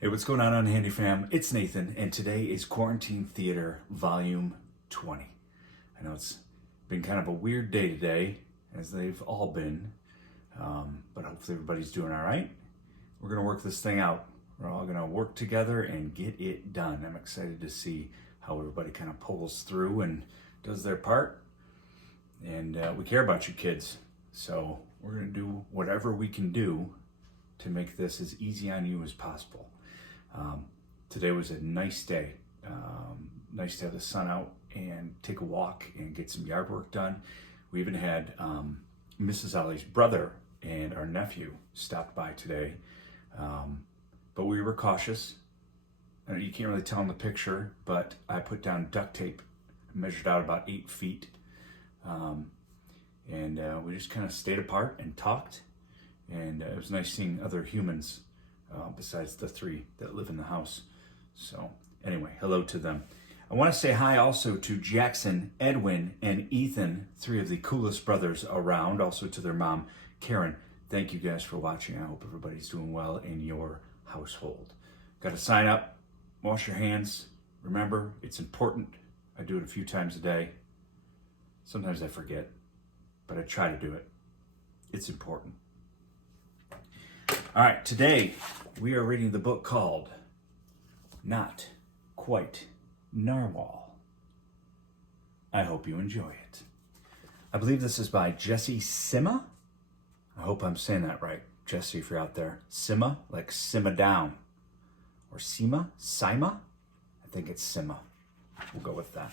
Hey, what's going on, Unhandy fam? It's Nathan, and today is Quarantine Theater Volume 20. I know it's been kind of a weird day today, as they've all been, but hopefully everybody's doing all right. We're going to work this thing out. We're all going to work together and get it done. I'm excited to see how everybody kind of pulls through and does their part. And we care about you kids, so we're going to do whatever we can do to make this as easy on you as possible. Today was a nice day. Nice to have the sun out and take a walk and get some yard work done. We even had Mrs. Ollie's brother and our nephew stopped by today. But we were cautious. You can't really tell in the picture, but I put down duct tape, measured out about 8 feet. And we just kind of stayed apart and talked. And it was nice seeing other humans besides the 3 that live in the house. So anyway, hello to them. I want to say hi also to Jackson, Edwin, and Ethan, 3 of the coolest brothers around, also to their mom, Karen. Thank you guys for watching. I hope everybody's doing well in your household. Got to sign up, wash your hands. Remember, it's important. I do it a few times a day. Sometimes I forget, but I try to do it. It's important. All right, today we are reading the book called Not Quite Narwhal. I hope you enjoy it. I believe this is by Jessie Sima. I hope I'm saying that right. Jessie, if you're out there. Sima, like simmer down. Or Sima? Sima? I think it's Sima. We'll go with that.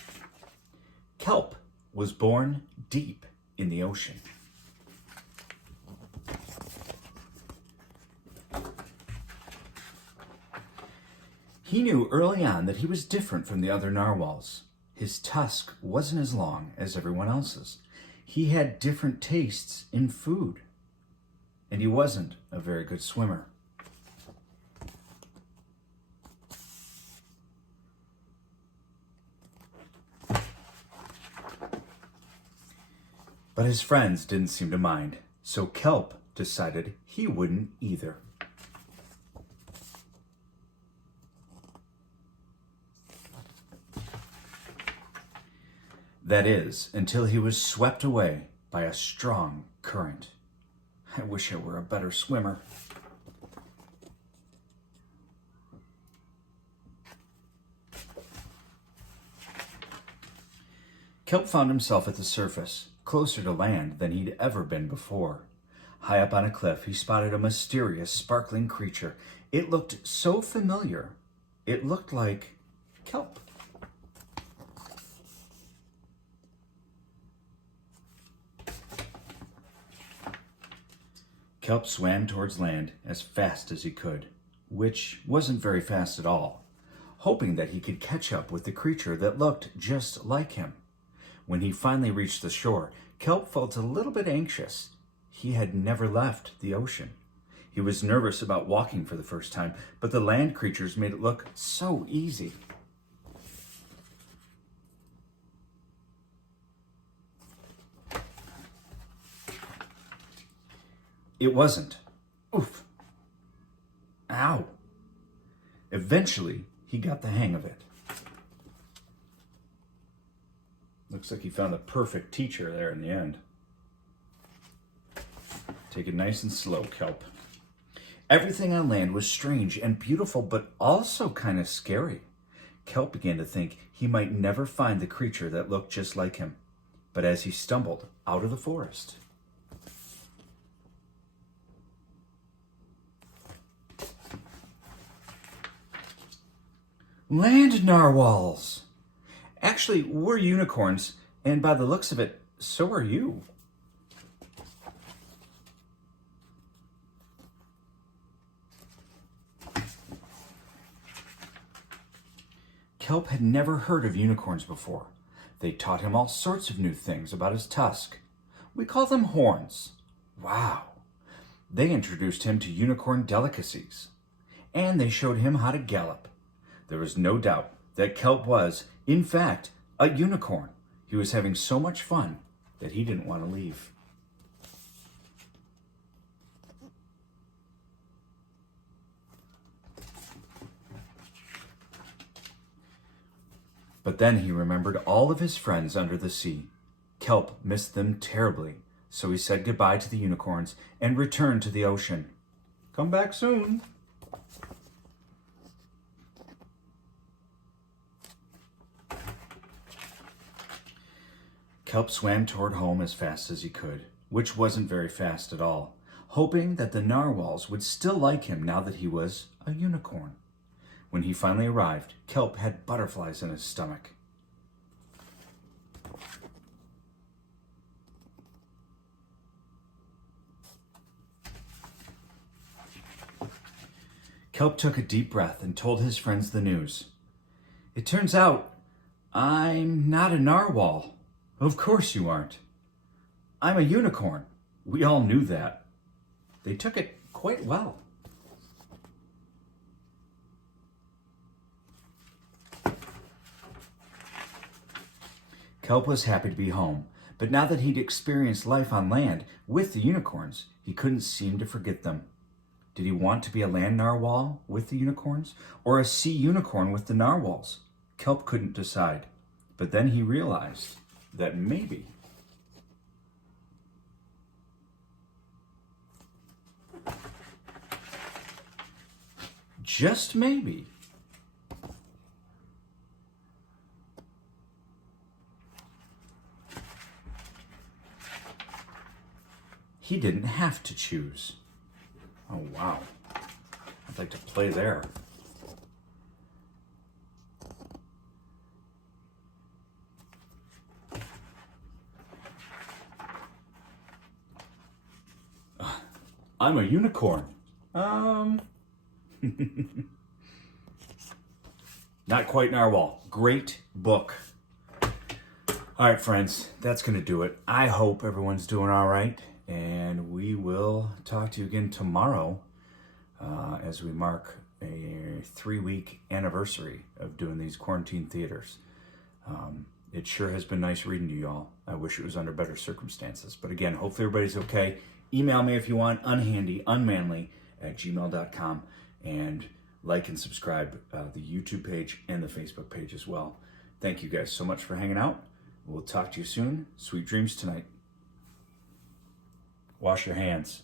Kelp was born deep in the ocean. He knew early on that he was different from the other narwhals. His tusk wasn't as long as everyone else's. He had different tastes in food. And he wasn't a very good swimmer. But his friends didn't seem to mind, so Kelp decided he wouldn't either. That is, until he was swept away by a strong current. I wish I were a better swimmer. Kelp found himself at the surface, closer to land than he'd ever been before. High up on a cliff, he spotted a mysterious, sparkling creature. It looked so familiar. It looked like Kelp. Kelp swam towards land as fast as he could, which wasn't very fast at all, hoping that he could catch up with the creature that looked just like him. When he finally reached the shore, Kelp felt a little bit anxious. He had never left the ocean. He was nervous about walking for the first time, but the land creatures made it look so easy. It wasn't. Oof. Ow. Eventually, he got the hang of it. Looks like he found the perfect teacher there in the end. Take it nice and slow, Kelp. Everything on land was strange and beautiful, but also kind of scary. Kelp began to think he might never find the creature that looked just like him. But as he stumbled out of the forest, land narwhals! Actually, we're unicorns, and by the looks of it, so are you. Kelp had never heard of unicorns before. They taught him all sorts of new things about his tusk. We call them horns. Wow. They introduced him to unicorn delicacies. And they showed him how to gallop. There was no doubt that Kelp was, in fact, a unicorn. He was having so much fun that he didn't want to leave. But then he remembered all of his friends under the sea. Kelp missed them terribly, so he said goodbye to the unicorns and returned to the ocean. Come back soon. Kelp swam toward home as fast as he could, which wasn't very fast at all, hoping that the narwhals would still like him now that he was a unicorn. When he finally arrived, Kelp had butterflies in his stomach. Kelp took a deep breath and told his friends the news. It turns out I'm not a narwhal. Of course you aren't. I'm a unicorn. We all knew that. They took it quite well. Kelp was happy to be home, but now that he'd experienced life on land with the unicorns, he couldn't seem to forget them. Did he want to be a land narwhal with the unicorns, or a sea unicorn with the narwhals? Kelp couldn't decide, but then he realized that maybe just maybe he didn't have to choose. Oh, wow. I'd like to play there. I'm a unicorn. Not quite narwhal. Great book. All right, friends, that's going to do it. I hope everyone's doing all right, and we will talk to you again tomorrow as we mark a 3-week anniversary of doing these quarantine theaters. It sure has been nice reading to you all. I wish it was under better circumstances. But again, hopefully everybody's okay. Email me if you want, unhandy@gmail.com, and like and subscribe the YouTube page and the Facebook page as well. Thank you guys so much for hanging out. We'll talk to you soon. Sweet dreams tonight. Wash your hands.